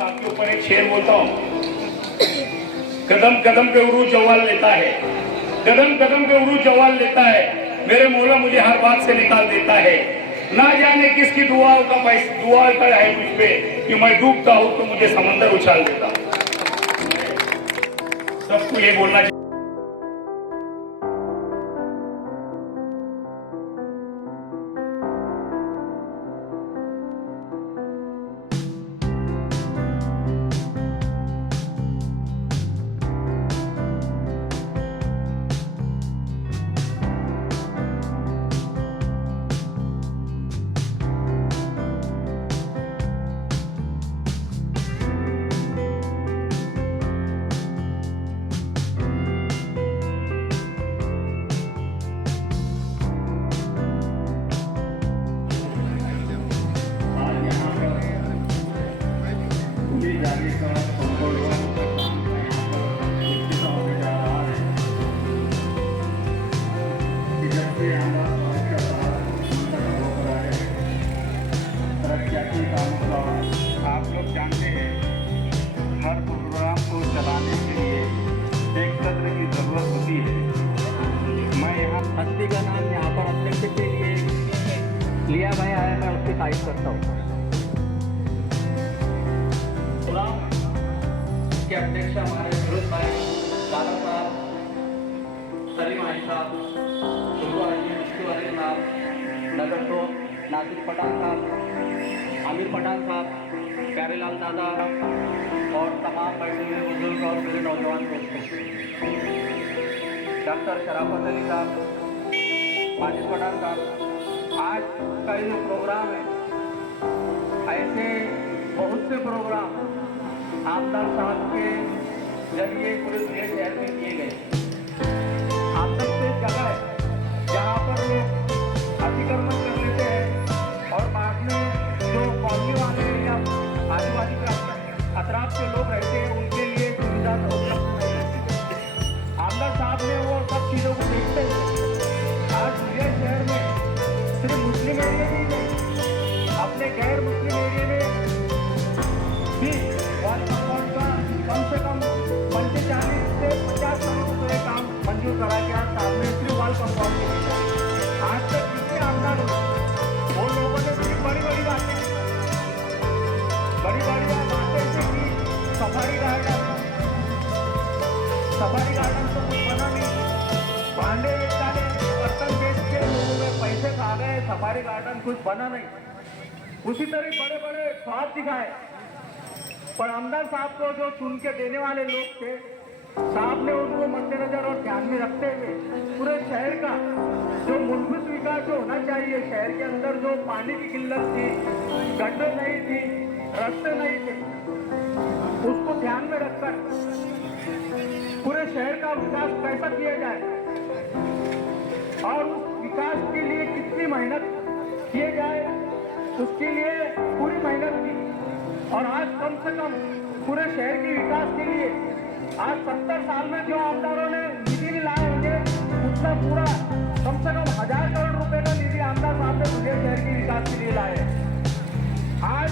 साहब के ऊपर एक शेर बोलता हूँ। कदम कदम पे उरूज जवाल लेता है, कदम कदम पे उरूज जवाल लेता है, मेरे मौला मुझे हर बात से निकाल देता है। ना जाने किसकी दुआ का है मुझ पे कि मैं डूबता हूँ तो मुझे समंदर उछाल देता हूँ। सबको ये बोलना चाहिए। आप लोग जानते हैं, हर प्रोग्राम को चलाने के लिए एक सत्र की जरूरत होती है। मैं यहाँ हस्ती का नाम यहाँ पर अध्यक्ष के लिए लिया गया है, मैं उसकी तारीफ करता हूँ। प्रोग्राम के अध्यक्ष हमारे फिरोज भाई, लाला साहब, सलीम भाई साहब, सुल्लू हाजी, मुश्किल वाले साहब, नगर तो नासिर पठान साहब, आमिर पठान साहब, प्यारेलाल दादा और तमाम बैठे हुए बुजुर्ग और मेरे नौजवान दोस्तों, डॉक्टर शराफत अली साहब, माजिद पठान साहब, आज का ये प्रोग्राम है, ऐसे बहुत से प्रोग्राम आमदार साहब के जरिए पूरे पूरे शहर में किए गए। आमदन से जगह है जहाँ पर लोग अतिक्रमण कर लेते हैं और बाद में जो कॉलोनी वाले या आदिवासी अतराफ के लोग रहते हैं उनके लिए सुविधा उपलब्ध नहीं होती। आमदार साहब ने वो सब चीज़ों को देखते हुए आज मुझे शहर में सिर्फ मुस्लिम एरिया ही नहीं, अपने गैर मुस्लिम एरिया में भी वॉल कंपाउंड का कम से कम 45 से 50 करोड़ रुपये काम मंजूर करा गया सामने सिर्फ वॉल कंपाउंड के लिए। आज तक जितने आमदार हुए वो लोगों ने सिर्फ बड़ी बड़ी बातें की, बड़ी बड़ी बातें से की। सफारी गार्डन तो कुछ बना नहीं, भांडे बेच डाले, बर्तन बेच के लोगों में पैसे खा गए, सफारी गार्डन कुछ बना नहीं। उसी तरह बड़े बड़े ख्वाब दिखाए, पर आमदार साहब को जो चुन के देने वाले लोग थे, साहब ने उनको मद्देनजर और ध्यान में रखते हुए पूरे शहर का जो मूलभूत विकास जो होना चाहिए, शहर के अंदर जो पानी की किल्लत थी, गड्ढे नहीं थी, रास्ते नहीं थे, उसको ध्यान में रखकर पूरे शहर का विकास कैसा किया जाए और उस विकास के लिए कितनी मेहनत किए जाए, उसके लिए पूरी मेहनत की। और आज कम से कम पूरे शहर के विकास के लिए आज 70 साल में जो आमदारों ने निधि लाए होंगे उसका पूरा कम से कम 1000 करोड़ रुपए का निधि आमदार साहब ने मुझे शहर के विकास के लिए लाए। आज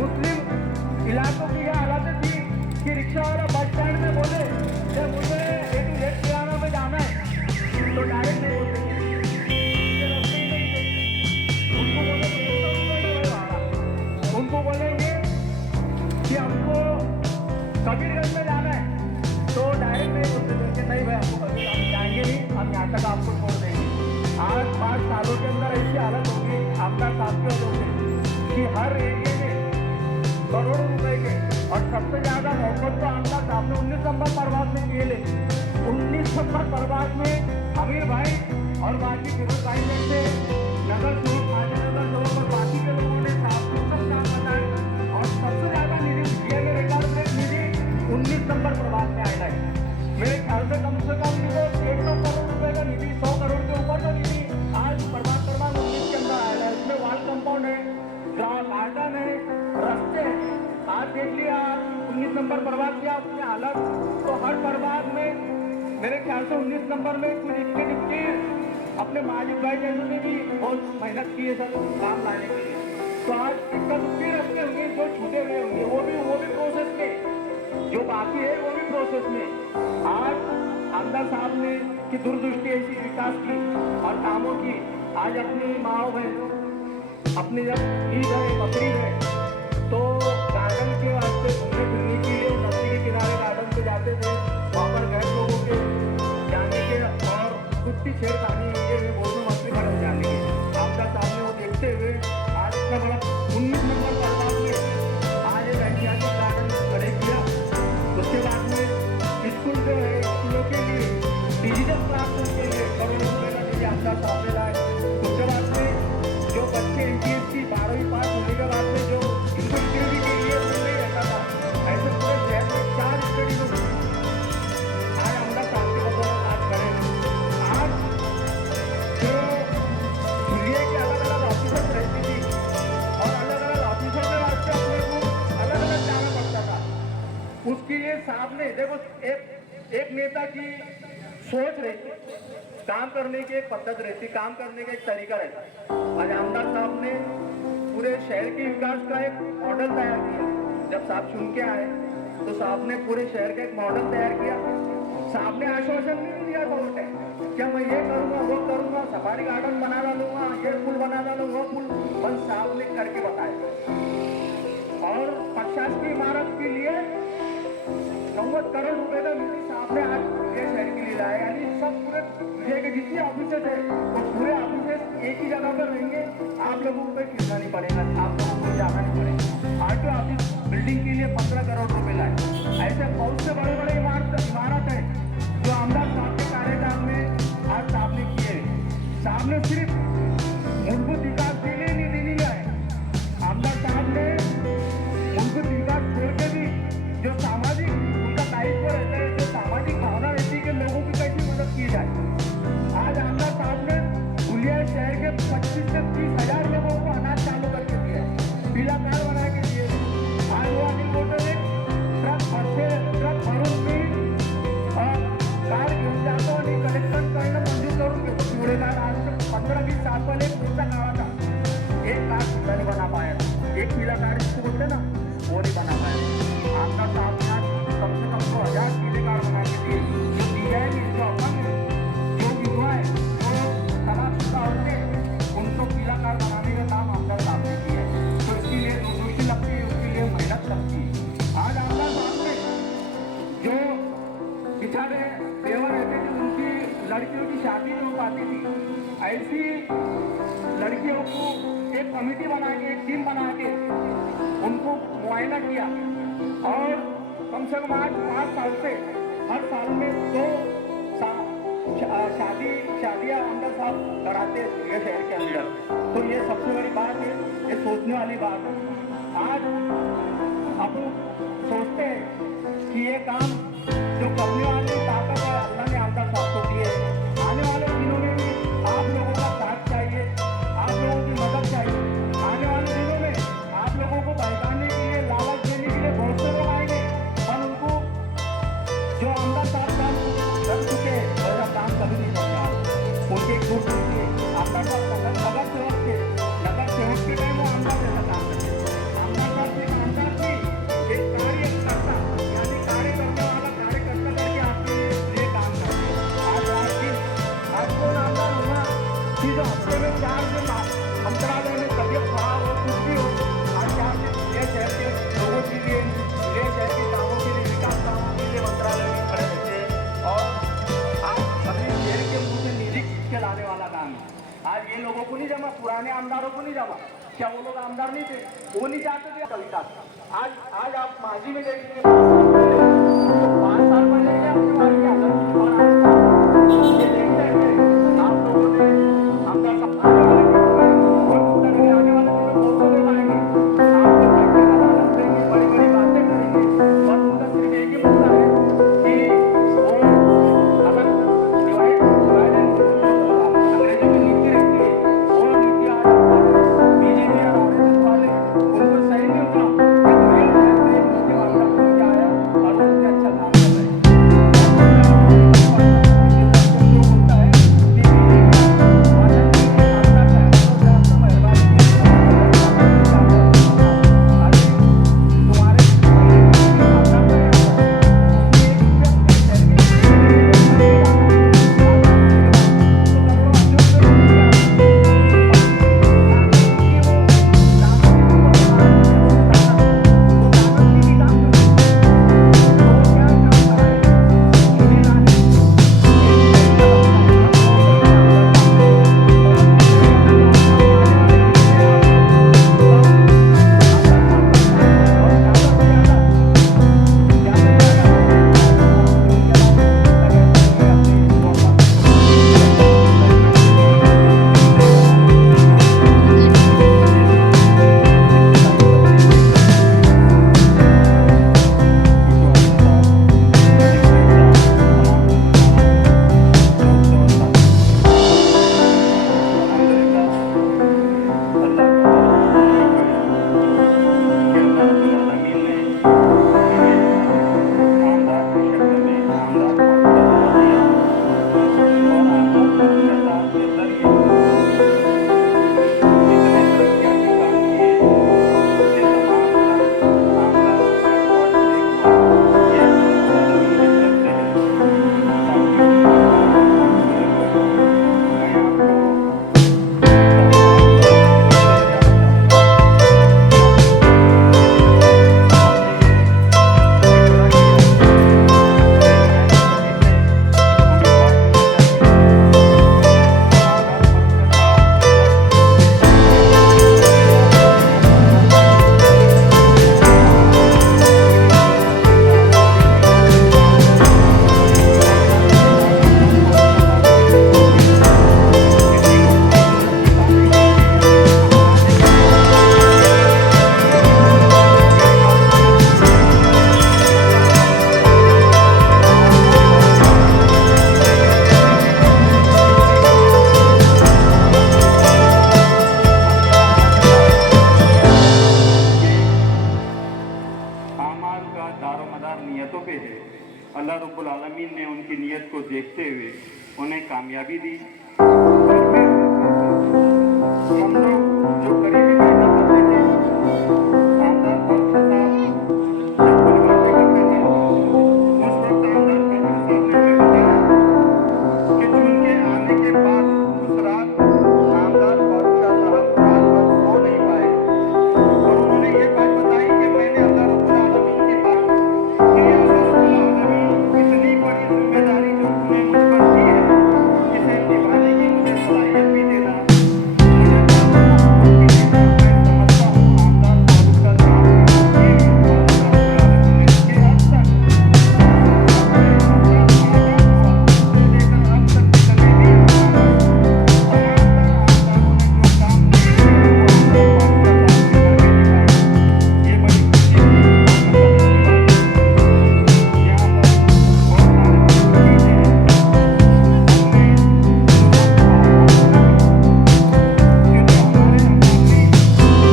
मुस्लिम इलाकों की यह हालत थी कि रिक्शा वाला बस स्टैंड में बोले कि मुझे एक किराना में जाना है तो डायरेक्ट नहीं बोलते, उनको बोले उनको बोलेंगे कि हमको कबीरगंज में जाना है तो डायरेक्ट नहीं बोलते कि नहीं भाई हमको कबीर हम जाएंगे नहीं, हम यहाँ तक आपको छोड़ देंगे। आज 5 सालों के अंदर ऐसी हालत होगी आमदार साहब की वजह से कि हर एरिया में करोड़ों रुपए के, और सबसे ज्यादा मोहब्बत तो आमदार साहब ने 19 नंबर प्रभाग में किए। 19 नंबर प्रभाग में अमीर भाई और बाकी फिरोज भाई में से नगर चौक, नगर चौक और बाकी के लोगों ने साहब को सब काम बताए और सबसे ज्यादा निधि दिया गया रिकॉर्ड ब्रेक निधि 19 नंबर प्रभाग में आया है। मेरे ख्याल से कम वो 100 करोड़ रुपए का निधि, 100 करोड़ के ऊपर का निधि आज प्रभाग 19 के अंदर आया है। इसमें वॉल कंपाउंड है, गार्डन है, रास्ते। आज देख लिया 19 नंबर प्रभाग की अपनी हालत, तो हर प्रभाग में मेरे ख्याल से 19 नंबर में कुछ इक्के अपने माजिद भाई जैसे ने भी बहुत मेहनत की है सब काम लाने के लिए। तो आज 21 रस्ते होंगे जो छूटे हुए होंगे, वो भी प्रोसेस में, जो बाकी है वो भी प्रोसेस में। आज आमदार साहब ने की दूरदृष्टि ऐसी विकास की और कामों की, आज अपनी माओ बहन अपनी जब ईद है बकरीद है तो गार्डन के वास्ते घूमने फिरने के लिए नदी के किनारे गार्डन पे जाते थे, वहाँ पर गैर लोगों के जाने के और कुत्ती छेड़खानी ये बहुत मछली पकड़ जाने के आमदार साहब ने वो देखते हुए आज इतना बड़ा 19 नंबर प्रताप में आज एक ऐतिहासिक गार्डन खड़े किया। उसके बाद में स्कूल जो है स्कूलों के लिए डिजिटल क्लासरूम के लिए करोड़ों रुपये का निधि आमदार साहब ने लाए। उसके बाद में जो बच्चे NTS की 12वीं पास होने के बाद में जो इनको स्टडी के लिए नहीं रहता था, ऐसे पूरे शहर में 4 स्टडी रूम आज आमदार साहब के बदौलत आज करें। आज जो दुनिया के अलग अलग ऑफिसर्स रहती थी और अलग अलग ऑफिसर के वास्ते अपने को अलग अलग जाना पड़ता था, उसके लिए साहब ने देखो एक नेता की सोच रहती, काम करने की एक पद्धत रहती, काम करने का एक तरीका रहता। आज आमदार साहब ने पूरे शहर के विकास का एक मॉडल तैयार किया। जब साहब चुन के आए तो साहब ने पूरे शहर का एक मॉडल तैयार किया। साहब ने आश्वासन नहीं दिया था उस टाइम क्या मैं ये करूँगा वो करूँगा, सफारी गार्डन बना डालूंगा, ये पुल बना डालूंगा, वो पुल बस साहब ने करके बताया। और प्रशासकीय इमारत के लिए 90 करोड़ रुपए का निधि साहब ने आज ये शहर के लिए लाया। यानी सब पूरे दुनिया के जितने ऑफिसर्स है वो पूरे ऑफिसर्स एक ही जगह पर रहेंगे, आप लोगों को खिलना नहीं पड़ेगा, आप लोगों को जाना नहीं पड़ेगा। आरटीओ ऑफिस बिल्डिंग के लिए 15 करोड़ रुपए लाए। ऐसे बहुत से बड़े बड़े इमारत है जो आमदार साहब के कार्यकाल में आज साहब ने किए। साहब ने सिर्फ मूलभूत विकास के लिए निधि नहीं लाए, आमदार साहब ने मूलभूत विकास छोड़ के भी जो सामाजिक उनका दायित्व रहता है, जो सामाजिक भावना रहती है कि लोगों की कैसी मदद की जाए। आज आमदार साहब ने धुलिया शहर के 25 से 30 हजार लोगों को अनाज चालू करके दिया है, पीला कार्ड बना के दिए। आज वो अनिल मोटर ने ट्रक भरून भी कार्ड घेऊन जातो आणि कलेक्शन करणं मंजूर करून घेतो। कूड़ेदार आज से 15-20 साल पहले एक मोर्चा काढ़ा था, एक कार्ड सुद्धा नहीं बना पाया, एक पीला कार्ड जिसको बोलते ना वो नहीं बना पाया। आमदार साहब ने कम से कम 2000 पीले कार्ड बना के दिए। जो दिया है जो अपंग है, जो विधवा है, जो तलाकशुदा औरतें हैं, उनको पीला कार्ड बनाने का काम आमदार साहब ने किया है। तो इसके लिए दूरदृष्टि लगती है, उसके लिए मेहनत लगती है। आज आमदार साहब ने जो बेचारे देवर रहते थे उनकी लड़कियों की शादी नहीं हो पाती थी, ऐसी लड़कियों को एक कमेटी बना के एक टीम बना के उनको मुआयना किया और कम से कम आज 5 साल से हर साल में 2 शादियाँ आमदार साहब कराते हैं शहर के अंदर। तो ये सबसे बड़ी बात है, ये सोचने वाली बात है। आज अब सोचते हैं कि ये काम जो करने वाली ताकत है अल्लाह ने आमदार साहब को दी है। आने वाले दिनों में भी आप लोगों का साथ चाहिए, आप लोगों की मदद चाहिए। आने वाले दिनों में आप लोगों को बहकाने के लिए, लालच देने के लिए बहुत से लोग आएंगे और उनको जो आमदार साहब काम कर चुके हैं वैसा काम कभी नहीं करना। उनके एक दोस्त थे आमदार साहब नगर सेवक थे, नगर सेवक के टाइम वो आमदार जैसा काम करते। आमदार साहब एक आमदार थी, एक कार्यकर्ता यानी कार्य करने वाला कार्यकर्ता करके आपके लिए काम करते। आज कौन आमदार होगा कि जो हफ्ते में 4 दिन मंत्रालय में तबियत खराब हो, कुछ भी हो, आज 4 दिन ये शहर के लोगों के लिए, ये शहर के कामों के लिए, विकास कामों के लिए मंत्रालय में खड़े रहते हैं। और आज अपने शहर के मुंह से निधि के लाने वाला काम है। आज ये लोगों को नहीं जमा, पुराने आमदारों को नहीं जमा। क्या वो लोग आमदार नहीं थे? वो नहीं चाहते थे कविता। आज आप माजी में देखेंगे 5 साल पहले क्या अपने वाली हालत और आज ये देखते हैं आप लोगों ने आमदार साहब आने वाले बहुत से लोग आएंगे, आप लोग बैठने का लालच देंगे, बड़ी-बड़ी बातें करेंगे और उनका सिर्फ एक ही मुद्दा है कि वो अलग डिवाइड अंग्रेजों की नीति रहती है, वो नीति आज बीजेपी और आरएसएस वाले उनको सही नहीं होगा कि मुस्लिम आमदार को क्या आया और उसने अच्छा काम अल्लाह रब्बुल आलमीन ने उनकी नीयत को देखते हुए उन्हें कामयाबी दी। हम लोग जो करीबी वादा करते थे, आमदार फारूक साहब जब कोई बातें करते थे, उस वक्त आमदार फारूक साहब ने हमें बताया कि उनके आने के बाद उस रात आमदार फारूक साहब रात भर सो नहीं पाए और उन्होंने ये बात बताई कि मैंने अल्लाह रब्बुल आलमीन की बात कि या रब्बुल आलमीन, इतनी बड़ी जिम्मेदारी जो तूने मुझ पर दी है, इसे निभाने की मुझे सलाहियत भी देना। मुझे बातों को बहुत भी देना। मैं समझता हूँ आमदार फारूक साहब ये अल्लाह रब्बुल आलमीन ने के हद तक अपने पूरा आगाज हुआ से लेकर अब तक जितने भी आमदार हैं, तमाम आमदारों ने जो काम किए हैं वो आमदार फारूक साहब ने करके दिखाए। ये बड़ी खुशी की और मसरत की बात है। यहाँ पर बहुत सारे लोग बैठे हैं।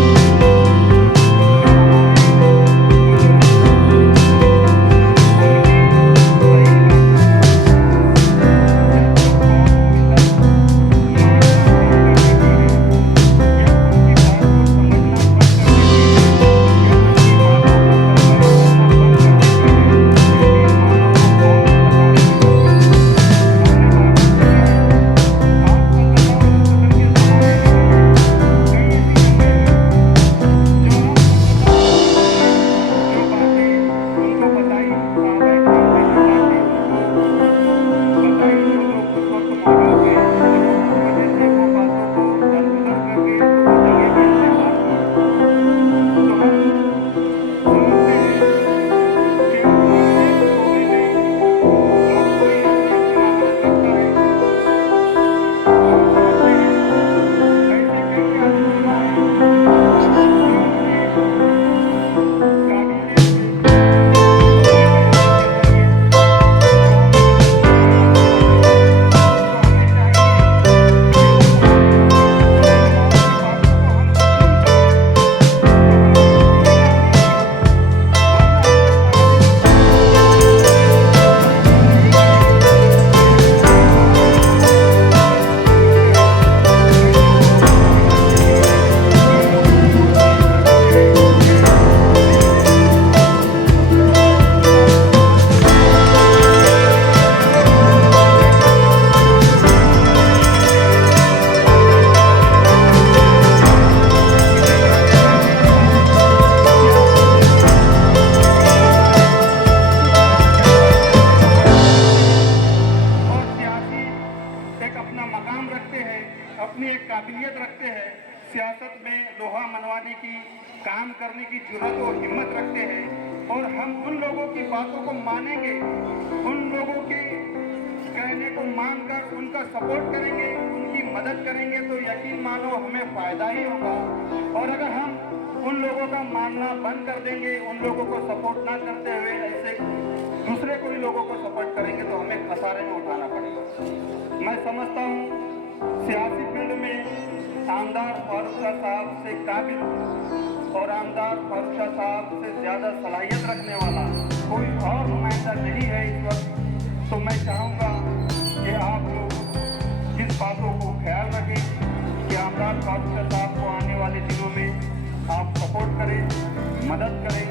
हमने जो आगाज करा कि जो हमारे अकाबरी, जो हमारे बुजुर्ग, उनकी सही बात जब वो कौम मिलकर मान बात बंद कर देती है या उनकी बात को समझना बंद कर देती है या उनकी बातों को बर्दाश्त करना बंद कर देती है, क्योंकि मानव को कौम को बताने की जरूरत है। हमने वादा किया है। आप सल्लल्लाहु अलैहि वसल्लम के ज़माने में भी कई ऐसी जगह हैं जो आप सल्लल्लाहु अलैहि वसल्लम ने जो बातें उनको बताई, साहबा किराम ने जो बातें उनको बताई, जो लोग उस वक्त मौजूद थे और उनकी वजह से वो बातों को दरगुजर कर गए तो वो जगह भी हमें याद है। तो हम समझते हैं कि हमारे शोबे में और कोई अगर महारत रखता है, हम समझते हैं ऐसे कई आलिम-उलमा हैं जो अपने काबिलियत से, अपने बयान के ज़रिए कौम को तकलीफ पहुँचाते रहते हैं। तो हमें चाहिए कि जब हमारे उलमाओं की बातों को हम तस्लीम करें तो हमें उसकी अहमियत भी हो, वरना हम जब आलिम उलमा की तकलीफ नहीं करेंगे तो ये जो हमारे हमारे जो बुजुर्ग हैं, कई लोगों को तकलीफ होती है, कई लोगों को वो तंग करते हैं कि नहीं नहीं, दूसरों की बातों को मत सुनो, अपने बुजुर्गों की बातें सुनो। जो उन्होंने हमें वादा किया है, जो उन्होंने हमें किसी तरह से ताकीद किया है कि आप जिंदगी में जो होता है कुछ जैसा सफ़र में चलते हैं और सियासी एक अपना मकाम रखते हैं, अपनी एक काबिलियत रखते हैं, सियासत में लोहा मनवाने की, काम करने की जुर्रत और हिम्मत रखते हैं और हम उन लोगों की बातों को मानेंगे, उन लोगों के कहने को मानकर उनका सपोर्ट करेंगे, उनकी मदद करेंगे तो यकीन मानो हमें फ़ायदा ही होगा। और अगर हम उन लोगों का मानना बंद कर देंगे, उन लोगों को सपोर्ट ना करते हुए ऐसे दूसरे कोई लोगों को सपोर्ट करेंगे तो हमें खसारे में उठाना पड़ेगा। मैं समझता हूँ सियासी फील्ड में आमदार फारूक साहब से काबिल और आमदार फारूक साहब से ज़्यादा सलाहियत रखने वाला कोई और नुमाइंदा नहीं है इस वक्त। तो मैं चाहूँगा कि आप लोग इस बातों को ख्याल रखें कि आमदार फारूक साहब को आने वाले दिनों में आप सपोर्ट करें, मदद करें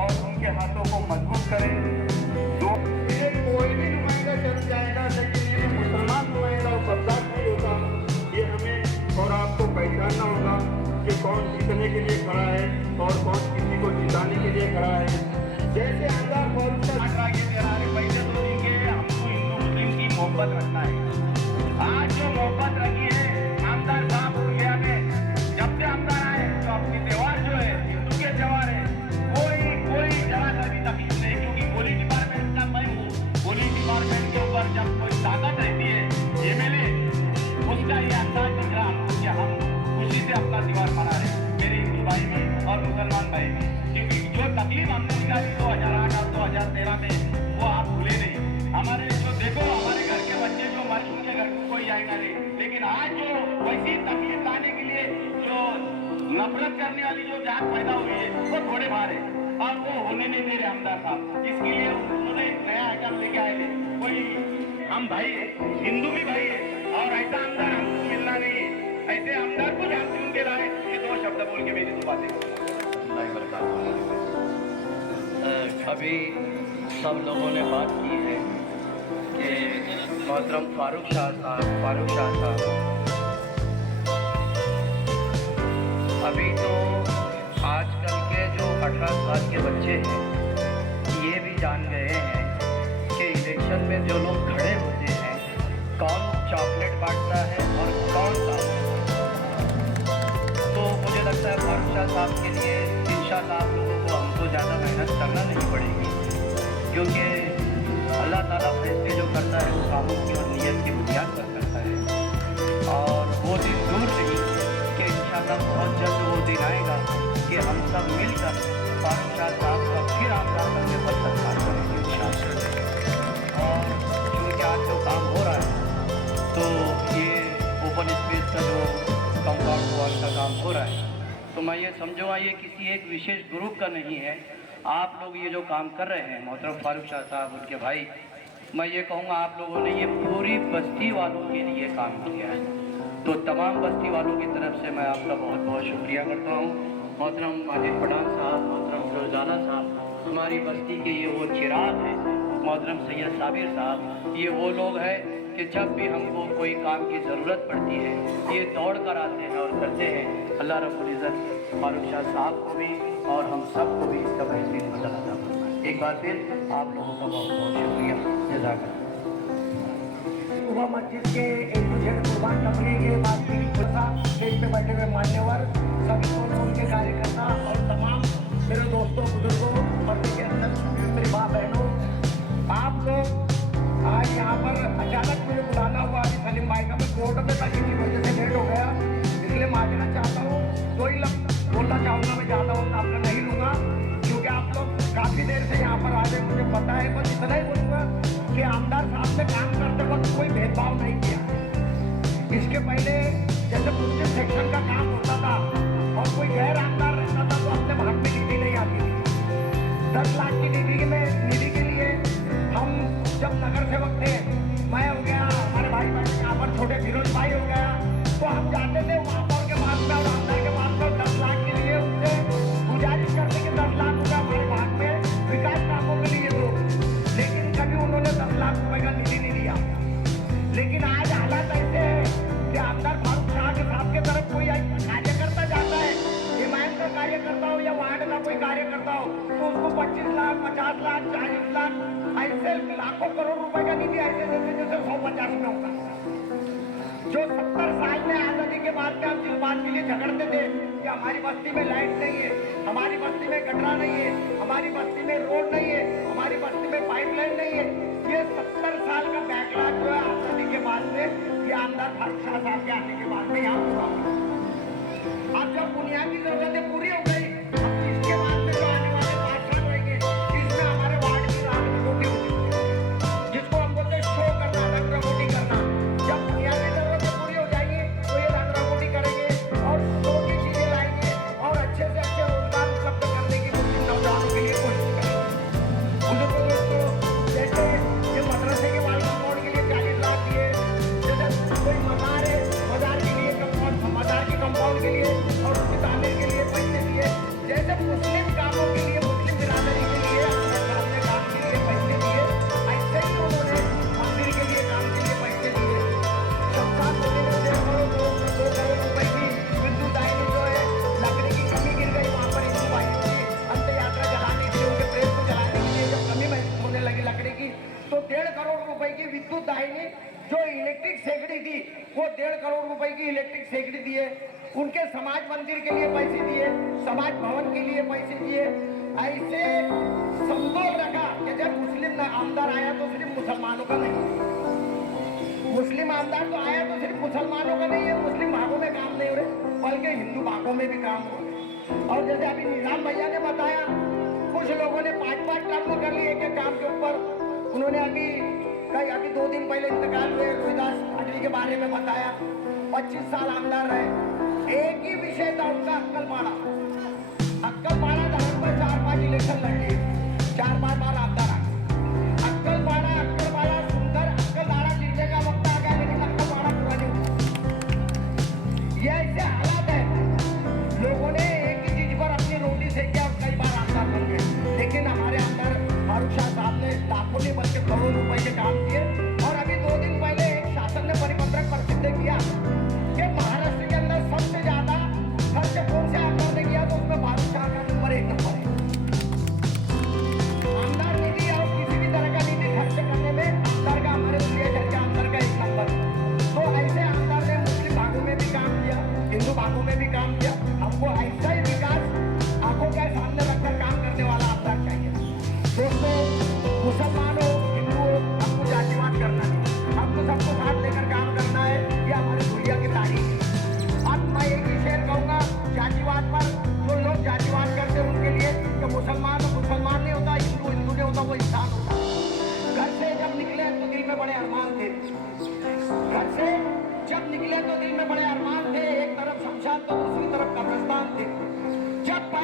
और उनके हाथों को मजबूत करें। जो ये कोई भी नुमाइंदा चल जाएगा लेकिन ये मुसलमान नुमाइंदा बर्दाश्त नहीं होता। ये हमें और आपको पहचानना होगा कि कौन जीतने के लिए खड़ा है और कौन किसी को जिताने के लिए खड़ा है। जैसे आमदार फारूक साहब के पहले तो इनके हमको हिंदू मुस्लिम की मोहब्बत रखना है। आज जो मोहब्बत रखी है आमदार साहब इंडिया में, जब से आमदार आए तो अपनी त्योहार जो है हिंदू के त्योहार है, कोई जरा सा भी तकलीफ नहीं, क्योंकि पुलिस डिपार्टमेंट का मैं हूँ। पुलिस डिपार्टमेंट के ऊपर जब कोई ताकत रहती है एमएलए, उसका ये अंदाज दिख रहा हमको कि हम खुशी से अपना त्योहार मना रहे हैं, मेरे हिंदू भाई भी और मुसलमान भाई भी। क्योंकि जो तकलीफ हमने निकाली 2008 और 2013 में वो आप भूले नहीं। हमारे जो देखो हमारे घर के बच्चे जो मर उनके घर को कोई आएगा नहीं, लेकिन आज जो वैसी तकलीफ लाने के लिए जो नफरत करने वाली जो जात पैदा हुई है वो थोड़े बाहर है। और वो होने नहीं दे रहे आमदार साहब। इसके लिए उन्होंने एक नया आइटम लेके आए थे, कोई हम भाई है, हिंदू भी भाई है, और ऐसा आमदार हमको मिलना नहीं है। ऐसे आमदार को जहाँ चुन के लाए, ये दो शब्द बोल के मेरी दो बातें। अभी सब लोगों ने बात की है कि मोहतरम फारूक शाह साहब अभी तो आजकल के जो 18 साल के बच्चे हैं ये भी जान गए हैं कि इलेक्शन में जो लोग खड़े होते हैं कौन चॉकलेट बांटता है और कौन दारू। तो मुझे लगता है फारूक शाह साहब के लिए इंशाल्लाह आप लोगों को हमको ज़्यादा मेहनत करना नहीं पड़ेगी, क्योंकि अल्लाह ताला फैसले जो करता है वो कामों की और नीयत की बुनियाद पर करता है। और वो दिन दूर नहीं कि इंशाल्लाह बहुत जल्द वो दिन आएगा कि हम सब मिलकर फारूक शाह साहब का फिर आमदार करने पर सत्कार करेंगे इंशाल्लाह। और चूँकि आज जो काम हो रहा है तो ये ओपन स्पेस का जो कंपाउंड वॉल का काम हो रहा है, तो मैं ये समझूँगा ये किसी एक विशेष ग्रुप का नहीं है। आप लोग ये जो काम कर रहे हैं मोहतरम फारूक शाह साहब उनके भाई, मैं ये कहूँगा आप लोगों ने ये पूरी बस्ती वालों के लिए काम किया है, तो तमाम बस्ती वालों की तरफ से मैं आपका बहुत बहुत शुक्रिया करता हूँ। मोहतरम माजिद पठान साहब, मोहतरम रोजाना साहब, हमारी बस्ती के ये वो चिराग हैं। मोहतरम सैयद साबिर साहब, ये वो लोग हैं कि जब भी हमको कोई काम की ज़रूरत पड़ती है ये दौड़ कर आते हैं और करते हैं। अल्लाह रब्बुल इज़्ज़त फारूक शाह साहब को भी और हम सब को भी इसका बेहतरीन बदला अता फरमाए। एक बार फिर आप लोगों का बहुत बहुत शुक्रिया, जज़ाकल्लाह। सुबह मस्जिद के एक दूसरे कुर्बान तबलीग के बाद स्टेज पे बैठे हुए मान्यवर सभी को उनके कार्यकर्ता और तमाम मेरे दोस्तों बुजुर्गों पर्दे के अंदर मेरी माँ बहनों, आप लोग आज यहाँ पर अचानक मुझे बुलाना हुआ अभी सलीम भाई का, मैं कोर्ट में था जिसकी वजह से लेट हो गया, इसलिए मांगना चाहता हूँ। दो ही लफ्ज़ बोलना चाहूँगा, मैं ज़्यादा वक्त आपका नहीं लूँगा क्योंकि आप लोग काफ़ी देर से यहाँ पर आ गए, मुझे पता है। बस इतना ही बोलूँगा कि आमदार साहब से काम करते वक्त कोई भेदभाव नहीं किया। इसके पहले जैसे मुस्लिम सेक्शन का काम होता था और कोई गैर आमदार रहता था तो अपने भाग में निधि नहीं आती थी। 10 लाख की निधि के लिए हम जब नगर सेवक थे, मैं हो गया, हमारे भाई बहन यहाँ पर छोटे फिरोज भाई हो गया, तो हम जाते थे वहाँ पर के पास में और आमदार के पास में 10 लाख के लिए उनसे गुजारिश करते कि 10 लाख रुपये हमारे भाग में विकास कामों के लिए दो, लेकिन कभी उन्होंने 10 लाख रुपये का निधि नहीं दिया। लेकिन आज हालात ऐसे है कि आमदार फारूक शाह के साहब के तरफ कोई कार्यकर्ता जाता है, हिमायत का कार्यकर्ता हो या वार्ड का कोई कार्यकर्ता हो, तो उसको 25 लाख 50 लाख 40 लाख ऐसे लाखों करोड़ रुपए का निधि ऐसे देते जैसे 150 में होगा। जो 70 साल में आजादी के बाद में हम जिस बात के लिए झगड़ते थे कि हमारी बस्ती में लाइट नहीं है, हमारी बस्ती में गटरा नहीं है, हमारी बस्ती में रोड नहीं है, हमारी बस्ती में पाइपलाइन नहीं है, ये 70 साल का बैकलॉग जो है आजादी के बाद में, ये आमदार फारूक शाह साहब के आने के बाद में यहाँ पूरा हुआ। अब जब बुनियादी जरूरतें पूरी हो गई, अब इसके बाद में जो आने वाले 5 साल रहेंगे, इसमें हमारे वार्ड की रंगरंगोटी होगी, जिसको हम बोलते हैं शो करना, रंगरंगोटी करना। जब बुनियादी जरूरतें पूरी हो जाएंगी तो ये रंगरंगोटी करेंगे और शो की चीजें लाएंगे और अच्छे से अच्छे रोजगार उपलब्ध करने की मुस्लिम नौजवानों के लिए कोशिश करेंगे। बुजुर्गों दोस्तों, जैसे ये मदरसे के वाल कंपाउंड के लिए 40 लाख दिए, जैसे कोई मजार है, मजार के लिए मजार के कंपाउंड के लिए और उसकी तामीर के लिए पैसे दिए, जैसे मुस्लिम कामों के लिए, मुस्लिम बिरादरी के लिए अपने काम के लिए पैसे दिए, ऐसे ही उन्होंने मंदिर के लिए काम के लिए पैसे दिए। शमशान भूमि में 2 करोड़ रुपए की विद्युत दाहिनी जो है, लकड़ी की कमी गिर गई, वहाँ पर हिंदू भाइयों की अंत यात्रा जलाने के लिए, उनके प्रेस को जलाने के लिए जब कमी महसूस होने लगी लकड़ी की, तो 1.5 करोड़ रुपए की विद्युत दाहिनी जो इलेक्ट्रिक सेकड़ी थी, वो 1.5 करोड़ रुपए की इलेक्ट्रिक सेकड़ी दिए। उनके समाज मंदिर के लिए पैसे दिए, समाज भवन के लिए पैसे दिए। ऐसे समतोल रखा कि जब मुस्लिम आमदार आया तो सिर्फ मुसलमानों का नहीं, मुस्लिम आमदार तो आया तो सिर्फ मुसलमानों का नहीं है, मुस्लिम भागों में काम नहीं हो रहे बल्कि हिंदू भागों में भी काम हो रहे। और जैसे अभी निजाम भैया ने बताया, कुछ लोगों ने 5-5 टर्म कर लिए एक काम के ऊपर। उन्होंने अभी 2 दिन पहले इंतकाल हुए रोहिदास पाटिल के बारे में बताया, 25 साल आमदार रहे। एक ही विषय था उनका, अक्कलपाड़ा। अक्कलपाड़ा धाम पर 4-5 इलेक्शन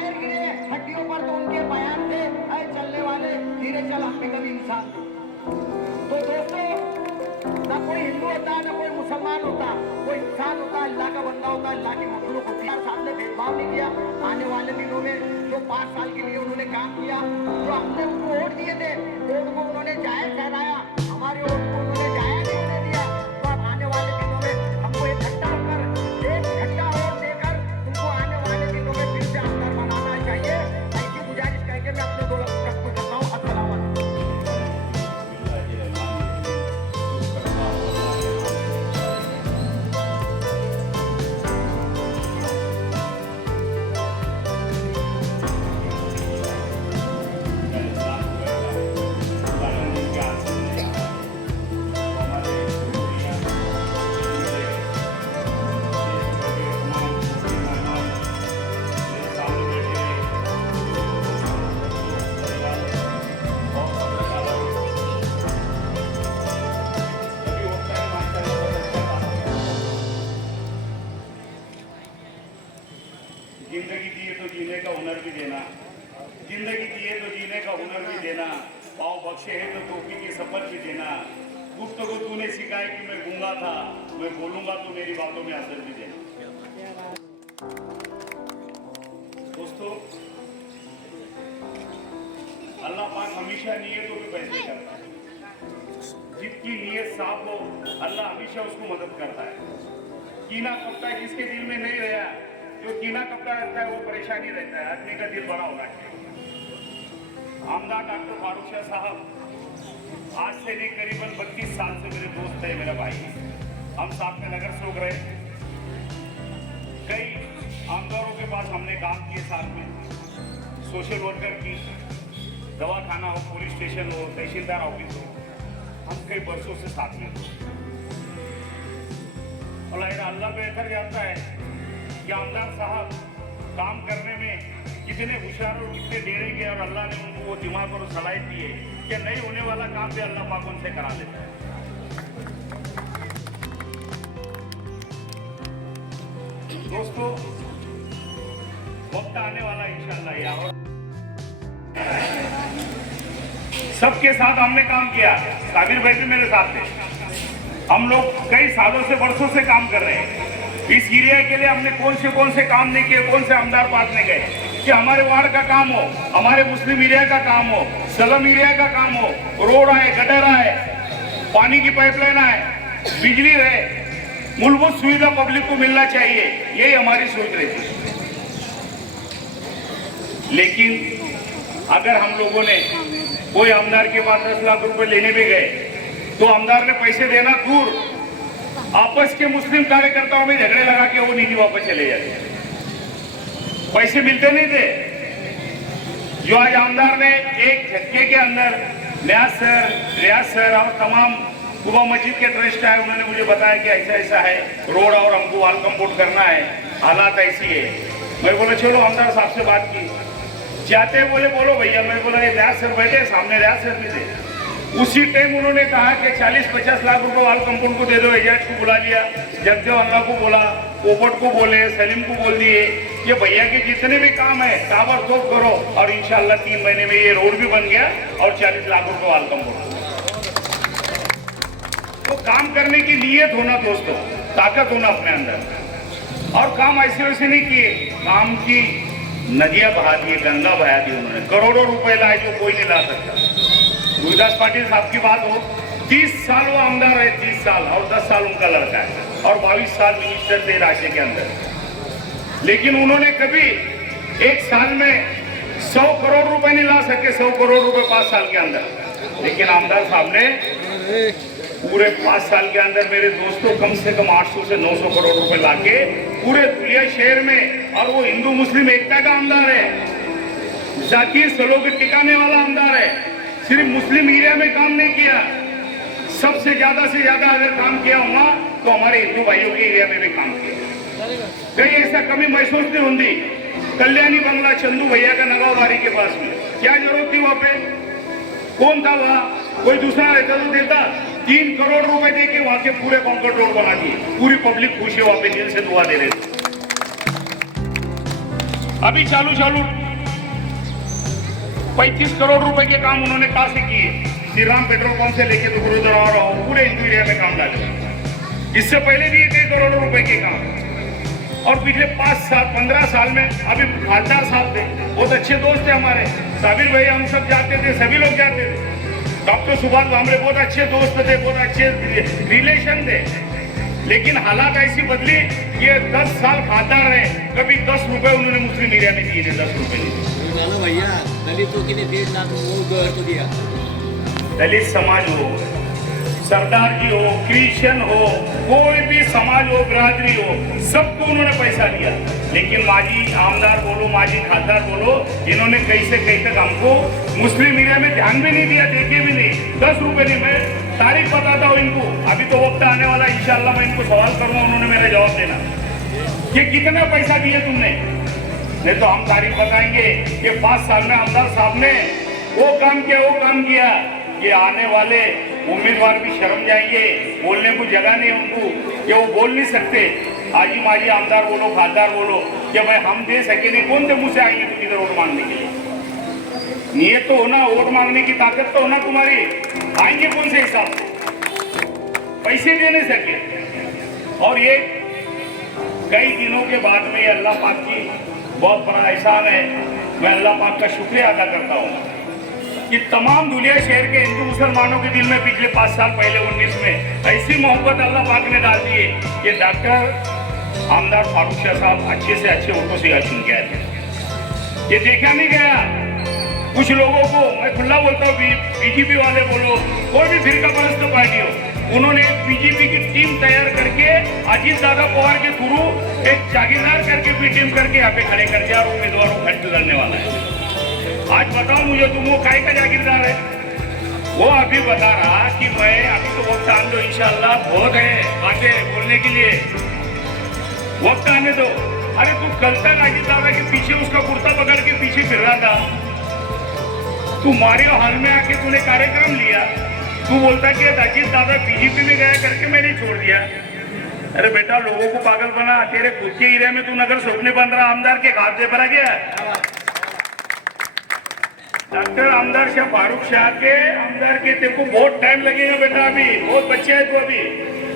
टायर गिरे हड्डियों पर तो उनके बयान थे, अरे चलने वाले धीरे चल, हम भी कभी इंसान थे। तो दोस्तों, ना कोई हिंदू होता ना कोई मुसलमान होता, कोई इंसान होता, अल्लाह का बंदा होता, अल्लाह की मखलूक होती है। साथ में भेदभाव नहीं किया। आने वाले दिनों में जो 5 साल के लिए उन्होंने काम किया, जो हमने उनको वोट दिए थे, वोट को उन्होंने जायज ठहराया, हमारे वोट को उन्होंने जायज नहीं होने दिया। तो अब आने वाले दिनों में हमको इकट्ठा होकर, एक इकट्ठा वोट देकर उनको आने वाले दिनों में फिर से आमदार बनाना चाहिए। ऐसी गुजारिश करके मैं अपने 2 लफ्ज़ खत्म करता हूँ। अस्सलाम वालेकुम। जिंदगी दिए तो जीने का हुनर भी देना, जिंदगी दिए तो जीने का हुनर भी देना, पाँव बख्शे है तो टोपी की शपथ भी देना। गुफ्तगू तूने सिखाया कि मैं गूंगा था, मैं बोलूंगा तो मेरी बातों में असर भी देना। दोस्तों, अल्लाह पाक हमेशा नीयतों पे फैसले करता है। जिसकी नीयत साफ हो, अल्लाह हमेशा उसको मदद करता है। कीना कपता है जिसके दिल में नहीं रहा, जो कीना कपड़ा रहता है वो परेशानी रहता है। आदमी का दिल बड़ा होना चाहिए। आमदार डॉक्टर फारूक शाह साहब आज से नहीं करीबन 32 साल से मेरे दोस्त है, मेरा भाई। हम साथ में नगर से उग रहे, कई आमदारों के पास हमने काम किए, साथ में सोशल वर्कर की, दवाखाना हो, पुलिस स्टेशन हो, तहसीलदार ऑफिस हो, हम कई बरसों से साथ में। और अल्लाह बेहतर जानता है कि आमदार साहब काम करने में कितने होशियार और कितने डेरेंगे, और अल्लाह ने उनको वो दिमाग और सलाहियत दी है कि नहीं होने वाला काम भी अल्लाह पाक उनसे करा देता है। दोस्तों, वक्त आने वाला इंशाअल्लाह या और सबके साथ हमने काम किया। साबिर भाई भी मेरे साथ थे। हम लोग कई सालों से, वर्षों से काम कर रहे हैं। इस एरिया के लिए हमने कौन से काम नहीं किए, कौन से आमदार पास नहीं गए कि हमारे वार्ड का काम हो, हमारे मुस्लिम एरिया का काम हो, सलम एरिया का काम हो, रोड आए, गटर आए, पानी की पाइपलाइन आए, बिजली रहे, मूलभूत सुविधा पब्लिक को मिलना चाहिए, यही हमारी सोच रहती है। लेकिन अगर हम लोगों ने कोई आमदार के पास 10 लाख रुपए लेने भी गए तो आमदार ने पैसे देना दूर, आपस के मुस्लिम कार्यकर्ताओं में झगड़े लगा के वो नीति वापस चले जाते, पैसे मिलते नहीं थे। जो आज आमदार ने एक झटके के अंदर रियाज सर और तमाम कुबा मस्जिद के ट्रस्ट है, उन्होंने मुझे बताया कि ऐसा ऐसा है, रोड और हमको वाल कंपाउंड करना है, हालात ऐसी है। मैं बोला चलो आमदार साहब से बात की, जाते बोले बोलो भैया। मैं बोला रियाज सर बैठे सामने, रियाज सर भी थे। उसी टाइम उन्होंने कहा कि 40-50 लाख रुपए वाल कंपाउंड को दे दो। एजेंट को बुला लिया, जगदेव अल्लाह को बोला, पोपट को बोले, सलीम को बोल दिए, ये भैया के जितने भी काम है ताबड़तोड़ करो, और इंशाल्लाह 3 महीने में ये रोड भी बन गया और 40 लाख रुपए वाल कंपाउंड। तो काम करने की नीयत होना दोस्तों, ताकत होना अपने अंदर। और काम ऐसे वैसे नहीं किए, काम की नदियां बहा दी, गंगा बहा दी उन्होंने। करोड़ों रुपए लाए जो कोई नहीं ला सकता। गुरदास पाटिल साहब की बात हो, 30 साल वो आमदार है, 30 साल, और 10 साल उनका लड़का है, और 22 साल मिनिस्टर थे राज्य के अंदर। लेकिन उन्होंने कभी एक साल में 100 करोड़ रुपए नहीं ला सके, 100 करोड़ रुपए 5 साल के अंदर। लेकिन आमदार साहब ने पूरे 5 साल के अंदर मेरे दोस्तों कम से कम 800 से 900 करोड़ रुपए लाके पूरे दुनिया शहर में, और वो हिंदू मुस्लिम एकता का आमदार है, जातीय सलोगे टिकाने वाला आमदार है। सिर्फ मुस्लिम एरिया में काम नहीं किया, सबसे ज्यादा से ज्यादा अगर काम किया होगा तो हमारे हिंदू भाइयों के एरिया में भी काम किया। कहीं ऐसा कमी महसूस नहीं होती। कल्याणी बंगला चंदू भैया का नगाबारी के पास में क्या जरूरत थी, वहां पे कौन था, वहां कोई दूसरा रहता तो देता। 3 करोड़ रुपए दे के वहां के पूरे कॉन्क्रीट रोड बना दिए, पूरी पब्लिक खुश है, वहां पे दिल से दुआ दे रहे थे। अभी चालू 35 करोड़ रुपए के काम उन्होंने कहाँ से किए? श्री राम पेट्रोल पंप से लेके तो गुरुद्वारा और पूरे हिंदू एरिया में काम डाले। इससे पहले भी कई करोड़ों रुपए के काम, और पिछले 5-15 साल में अभी खासदार साहब थे, बहुत अच्छे दोस्त थे हमारे, साबिर भाई हम सब जाते थे, सभी लोग जाते थे। डॉक्टर सुभाष भामरे बहुत अच्छे दोस्त थे, बहुत अच्छे रिलेशन थे, लेकिन हालात ऐसी बदली, ये 10 साल खासदार रहे, कभी 10 रुपए उन्होंने मुस्लिम एरिया में दिए थे, 10 रुपए नहीं। भैया दलितों के लिए 1.5 लाख वो घर तो दिया। दलित समाज हो, सरदार जी हो, क्रिश्चियन हो, कोई भी समाज हो, बिरादरी हो, सबको उन्होंने पैसा दिया। लेकिन माजी आमदार बोलो, माजी खासदार बोलो, इन्होंने कहीं से कहीं तक हमको मुस्लिम एरिया में ध्यान भी नहीं दिया, देखे भी नहीं, 10 रुपए नहीं। मैं तारीख बताता हूँ इनको, अभी तो वक्त आने वाला, इंशाल्लाह मैं इनको सवाल करूंगा, उन्होंने मेरा जवाब देना कि कितना पैसा दिए तुमने। नहीं तो हम तारीख बताएंगे कि 5 साल में आमदार साहब ने वो काम किया। ये आने वाले उम्मीदवार भी शर्म जाएंगे, बोलने को जगह नहीं उनको, कि वो बोल नहीं सकते आजी माजी आमदार बोलो, खासदार बोलो कि भाई हम दे सके नहीं। कौन से मुँह से आएंगे तुम इधर वोट मांगने के लिए? नियत तो होना, वोट मांगने की ताकत तो होना तुम्हारी। आएंगे कौन से हिसाब से? पैसे दे नहीं सके। और ये कई दिनों के बाद में अल्लाह पाक की बहुत बड़ा एहसान है। मैं अल्लाह पाक का शुक्रिया अदा करता हूँ कि तमाम दुनिया शहर के हिंदू मुसलमानों के दिल में पिछले 5 साल पहले 19 में ऐसी मोहब्बत अल्लाह पाक ने डाल दी है कि डॉक्टर आमदार फारूक शाह साहब अच्छे से अच्छे वोटों से चुन के आए थे। ये देखा नहीं गया। कुछ लोगों को मैं खुला बोलता हूँ, बीजेपी वाले बोलो, कोई भी फिरका परस्त पार्टी हो, उन्होंने बीजेपी की टीम तैयार करके अजीत दादा पवार के थ्रू एक जागीरदार करके भी टीम करके यहाँ पे खड़े कर दिया और उम्मीदवारों को खड़े करने वाला है। आज बताओ मुझे, तुम वो काय का जागीरदार है? वो अभी बता रहा कि मैं अभी तो वक्त आने दो, इंशाल्लाह बहुत है बातें बोलने के लिए, वक्त आने दो। अरे तू कल तक अजीत दादा के पीछे उसका कुर्ता पकड़ के पीछे फिर रहा था, तू मारे हॉल में आके तूने कार्यक्रम लिया, तू बोलता कि अजीत दादा बीजेपी में गया करके मैंने छोड़ दिया। अरे बेटा, लोगों को पागल बना, तेरे खुद के एरिया में तू नगर सोचने बन रहा, आमदार के हाथ से भरा गया। डॉक्टर आमदार शाह फारूक शाह के आमदार के तेरे को बहुत टाइम लगेगा बेटा, अभी बहुत बच्चा है तू, अभी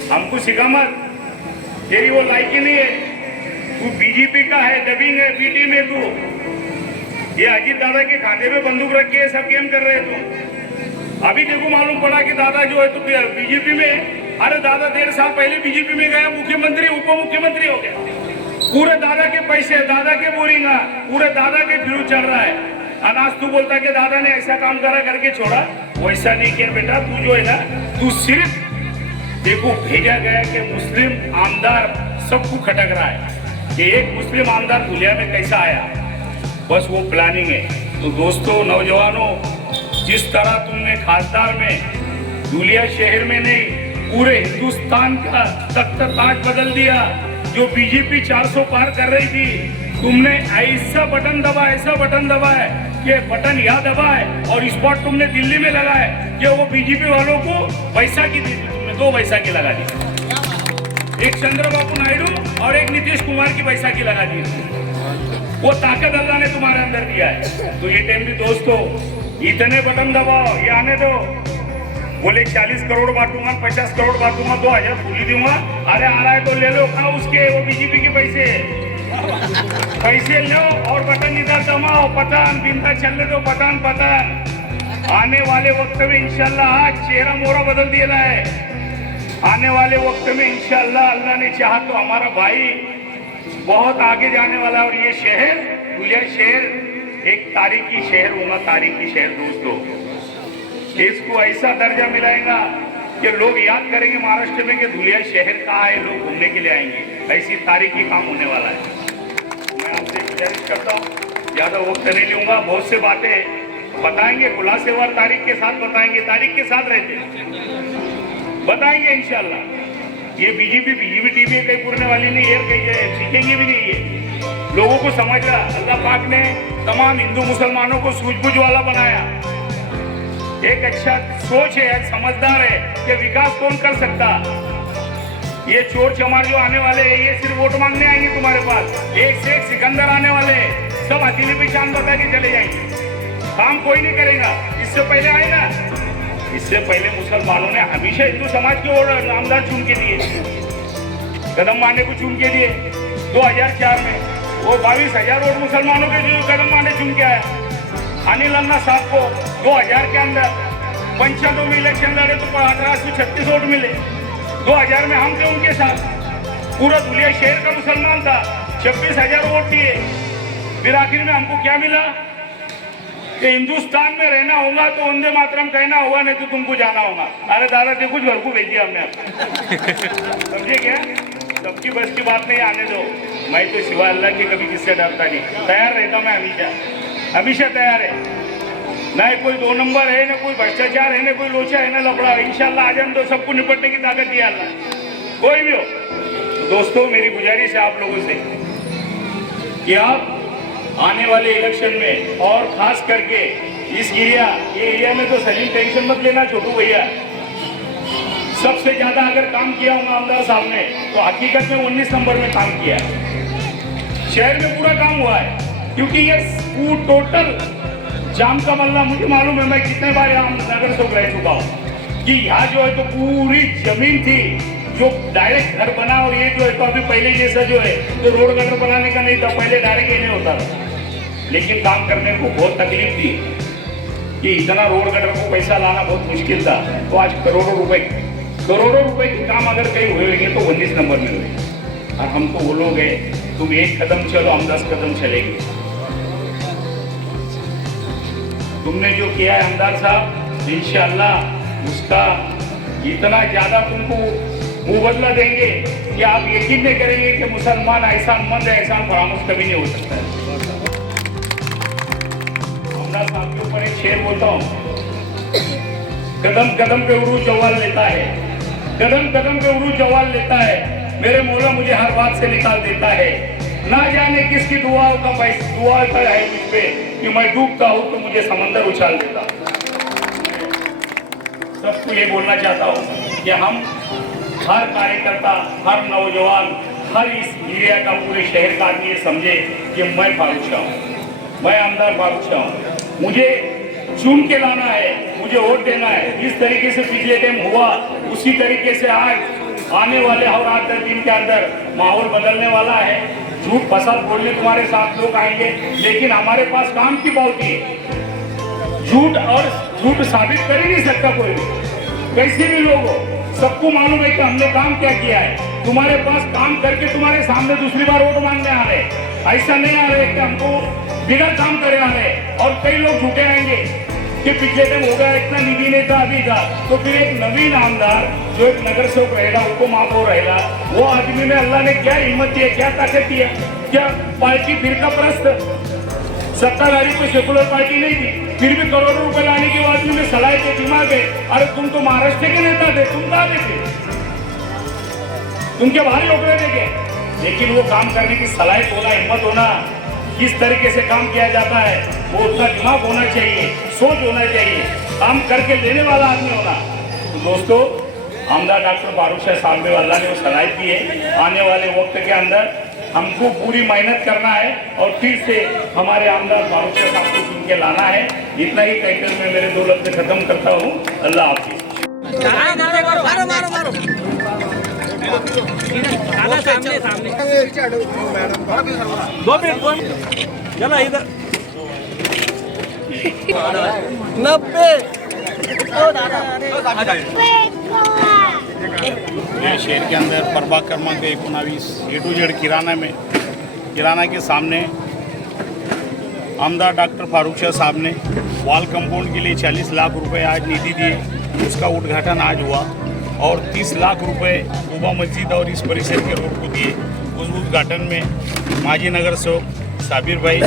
हमको सिखा मत, तेरी वो लायकी नहीं है। तू बीजेपी का है, डबिंग है, बीटी में तू ये अजीत दादा के खाते में बंदूक रख के सब गेम कर रहे तू। अभी देखो मालूम पड़ा कि दादा जो है तो बीजेपी में, अरे दादा 1.5 साल पहले बीजेपी में गया, मुख्यमंत्री उप मुख्यमंत्री हो गया, पूरे दादा के पैसे, दादा के बोरिंग, पूरे दादा के फिर चल रहा है। अनाज तू बोलता कि दादा ने ऐसा काम करा करके छोड़ा, वैसा नहीं किया बेटा। तू जो है ना, तू सिर्फ देखो भेजा गया कि मुस्लिम आमदार सबको खटक रहा है कि एक मुस्लिम आमदार दुनिया में कैसा आया, बस वो प्लानिंग है। तो दोस्तों, नौजवानों, जिस तरह तुमने खासदार में दुलिया शहर में नहीं पूरे हिंदुस्तान का तख्त ताज बदल दिया, जो बीजेपी 400 पार कर रही थी, तुमने ऐसा बटन दबा है कि बटन यहाँ दबा है और स्पॉट तुमने दिल्ली में लगा है कि वो बीजेपी वालों को पैसा की दी थी, तुमने 2 पैसा की लगा दी, एक चंद्रबाबू नायडू और एक नीतीश कुमार की पैसा की लगा दी। वो ताकत अल्लाह ने तुम्हारे अंदर दिया है। तो ये टाइम भी दोस्तों, इतने बटन दबाओ, ये आने दो। बोले 40 करोड़ बांटूंगा, 50 करोड़ बांटूंगा, 2000 फूली दूंगा। अरे आ रहा है तो ले लो, खाओ उसके, वो बीजेपी के पैसे लो और बटन इधर दबाओ। पठान बिंदा चलने दो, पठान आने वाले वक्त में इंशाल्लाह चेहरा मोहरा बदल दिया है। आने वाले वक्त में इंशाल्लाह अल्लाह ने चाहा तो हमारा भाई बहुत आगे जाने वाला है। और ये शहर, दुलिया शहर एक तारीखी शहर होगा, तारीखी शहर दोस्तों। इसको ऐसा दर्जा मिलाएगा कि लोग याद करेंगे महाराष्ट्र में कि दुलिया शहर कहाँ है, लोग घूमने के लिए आएंगे। ऐसी तारीखी काम होने वाला है। मैं आपसे गुजारिश करता हूँ, ज्यादा वक्त नहीं लूंगा, बहुत से बातें बताएंगे, खुलासेवार तारीख के साथ बताएंगे, तारीख के साथ रहते बताएंगे इंशाल्लाह। ये बीजेपी टीवी कहीं पूरने वाली नहीं है, कहीं सीखेंगे भी नहीं है। लोगों को समझ रहा, अल्लाह पाक ने तमाम हिंदू मुसलमानों को सूझबूझ वाला बनाया, एक अच्छा सोच है, एक समझदार है कि विकास कौन कर सकता। ये चोर चमार जो आने वाले हैं, ये सिर्फ वोट मांगने आएंगे तुम्हारे पास, एक से एक सिकंदर आने वाले हैं, सब हथेली पे चांद बता के चले जाएंगे, काम कोई नहीं करेगा। इससे पहले आए ना, इससे पहले मुसलमानों ने हमेशा हिंदू समाज के और नामदार चुन के दिए, कदम माने को चुन के दिए 2004 में। वो 22,000 वोट मुसलमानों के जो कदम माने चुन के आया। अनिल अन्ना साहब को 2000 के अंदर 95 में इलेक्शन लड़े तो 1836 वोट मिले। 2000 में हम थे उनके साथ, पूरा धुलिया शहर का मुसलमान था, 26,000 वोट दिए। फिर आखिर में हमको क्या मिला कि हिंदुस्तान में रहना होगा तो वंदे मातरम कहना होगा, नहीं तो तुमको जाना होगा। अरे दादा देखो घर को भेजिए हमने आपको, समझे क्या? सबकी बस की बात नहीं, आने दो। मैं तो सिवा अल्लाह के कभी किससे डरता नहीं, तैयार रहता मैं हमेशा, हमेशा तैयार है। ना कोई 2 नंबर है, ना कोई भ्रष्टाचार है, ना कोई लोचा है, ना लफड़ा है। इंशाल्लाह आजम तो सबको निपटने की ताकत दिया अल्लाह, कोई भी हो। दोस्तों मेरी गुजारिश है आप लोगों से कि आप आने वाले इलेक्शन में, और खास करके इस एरिया में तो सलीम टेंशन मत लेना छोटू भैया, सबसे ज्यादा अगर काम किया होगा आमदार साहब ने तो हकीकत में 19 नंबर में काम किया है। शहर में पूरा काम हुआ है, क्योंकि ये टोटल जाम का मल्ला मुझे मालूम है, मैं कितने बार यहाँ नगर से रह चुका हूँ कि यहाँ जो है तो पूरी जमीन थी जो डायरेक्ट घर बना, और ये जो है तो अभी पहले जैसा जो है तो रोड गटर बनाने का नहीं था, पहले डायरेक्ट ये नहीं होता था। लेकिन काम करने को बहुत तकलीफ थी कि इतना रोड गटर को पैसा लाना बहुत मुश्किल था। तो आज करोड़ों रुपए के काम अगर कहीं हुए होंगे तो 19 नंबर में हुए। और हम तो वो लोग हैं, तुम 1 कदम चलो हम 10 कदम चलेंगे। तुमने जो किया है आमदार साहब, इंशाअल्लाह उसका इतना ज्यादा तुमको मुबदला देंगे कि आप यकीन नहीं करेंगे कि मुसलमान एहसानमंद है, एहसान फरामोश कभी नहीं हो सकता है। आमदार साहब के ऊपर एक शेर बोलता हूँ, कदम कदम पे उरूज जवाल लेता है, कदम कदम पे उरूज जवाल लेता है, मेरे मौला मुझे हर बात से निकाल देता है। ना जाने किसकी दुआ का है मुझ पे कि मैं डूबता हूँ तो मुझे समंदर उछाल देता। सबको ये बोलना चाहता हूँ कि हम हर कार्यकर्ता, हर नौजवान, हर इस एरिया का, पूरे शहर का आदमी ये समझे कि मैं फारूक शाह हूँ, मैं आमदार फारूक शाह हूँ। मुझे चुन के लाना है, मुझे वोट देना है। जिस तरीके से पिछले टाइम हुआ उसी तरीके से आज आने वाले और 8-10 दिन के अंदर माहौल बदलने वाला है। झूठ फसाद बोलने तुम्हारे साथ लोग आएंगे, लेकिन हमारे पास काम की पावती है। झूठ साबित कर ही नहीं सकता कोई भी, कैसे भी लोग हो। सबको मालूम है कि हमने काम क्या किया है। तुम्हारे पास काम करके तुम्हारे सामने दूसरी बार वोट मांगने आ रहे, ऐसा नहीं आ रहे कि हमको बिना काम करे आ रहे। और कई लोग झूठे आएंगे कि पिछले टाइम हो गया, इतना निधि नहीं था, अभी था। तो फिर एक नवीन आमदार जो एक नगर सेवक रहेगा, उनको माफ हो रहेगा, वो आदमी में अल्लाह ने क्या हिम्मत दी है, क्या ताकत दी है, क्या पार्टी फिरका परस्त सत्ताधारी कोई सेकुलर पार्टी नहीं थी, फिर भी करोड़ों रुपए लाने के बाद में सलाह के दिमाग है। अरे तुम तो महाराष्ट्र के नेता थे, तुम कहाँ थे? तुम क्या बाहर लौट रहे थे? लेकिन वो काम करने की सलाहियत होना, हिम्मत होना, किस तरीके से काम किया जाता है वो उसका दिमाग होना चाहिए, सोच होना चाहिए, काम करके लेने वाला आदमी होना। तो दोस्तों, आमदार डॉक्टर फारूक शाह साहब अल्लाह ने वो सलाहियत दी है। आने वाले वक्त के अंदर हमको पूरी मेहनत करना है और फिर से हमारे आमदार फारूक शाह साहब को चुन के लाना है। इतना ही कहकर मैं मेरे 2 लफ्ज़ खत्म करता हूँ। अल्लाह हाफिज़। चला इधर 90 मैं शहर के अंदर प्रभाग क्रमांक 19 A to Z किराना के सामने आमदार डॉक्टर फारूक शाह साहब ने वॉल कंपाउंड के लिए 40 लाख रुपए आज निधि दिए। उसका उद्घाटन आज हुआ और 30 लाख रुपए उबा मस्जिद और इस परिसर के रोड को दिए। उस उद्घाटन में माजी नगर सेवक साबिर भाई,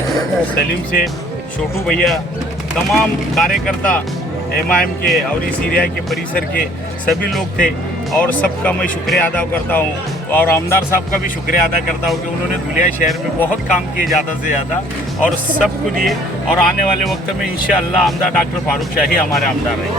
सलीम से, छोटू भैया, तमाम कार्यकर्ता MIM के और इस एरिया के परिसर के सभी लोग थे। और सबका मैं शुक्रिया अदा करता हूँ और आमदार साहब का भी शुक्रिया अदा करता हूँ कि उन्होंने धुलिया शहर में बहुत काम किए ज़्यादा से ज़्यादा और सबको दिए। और आने वाले वक्त में इंशाअल्लाह आमदार डॉक्टर फारूक शाह ही हमारे आमदार हैं।